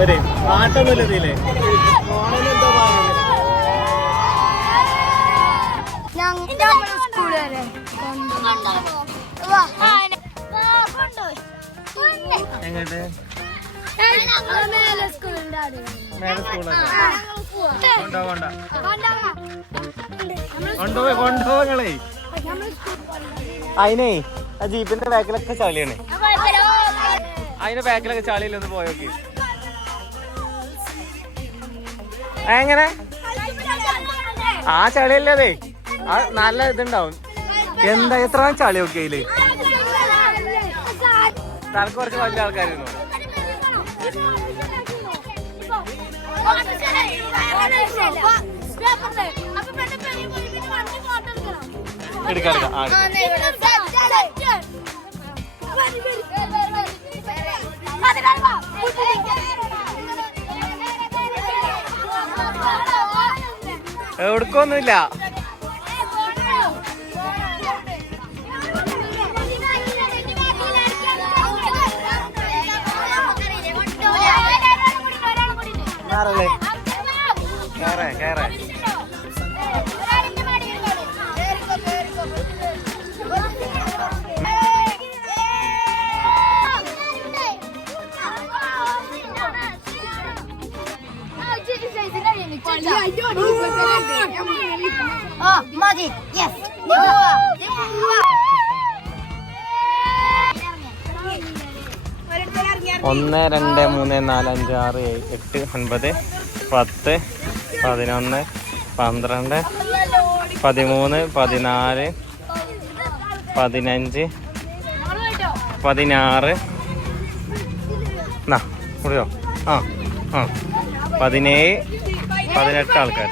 ഒരു പാട്ടൊന്നുമില്ല ഇതിൽ എങ്ങോട്ട്? മേലെ കൊണ്ടുപോയി കൊണ്ടുപോകളേ അതിനേ ആ ജീപ്പിന്റെ ബാക്കിലൊക്കെ ചളിയാണ്. അതിന്റെ ബാക്കിലൊക്കെ ചളിയിലൊന്ന് പോയോക്കി. എങ്ങനെ ആ ചളിയല്ലേ അതെ? ആ നല്ല ഇതുണ്ടാവും. എന്താ എത്ര ചളി ഒക്കെ അതിൽ? തലക്ക് കുറച്ച് വലിയ ആൾക്കാരുന്നു എടുക്കാം എടുക്കാം. എവിടക്കൊന്നുമില്ല. കേറേ കേറേ. ഒന്ന് രണ്ട് മൂന്ന് നാല് അഞ്ച് ആറ് എട്ട് ഒൻപത് പത്ത് പതിനൊന്ന് പന്ത്രണ്ട് പതിമൂന്ന് പതിനാല് പതിനഞ്ച് പതിനാറ്. എന്നാ കുടിയോ ആ ആ. പതിനേഴ് പതിനെട്ട് ആൾക്കാർ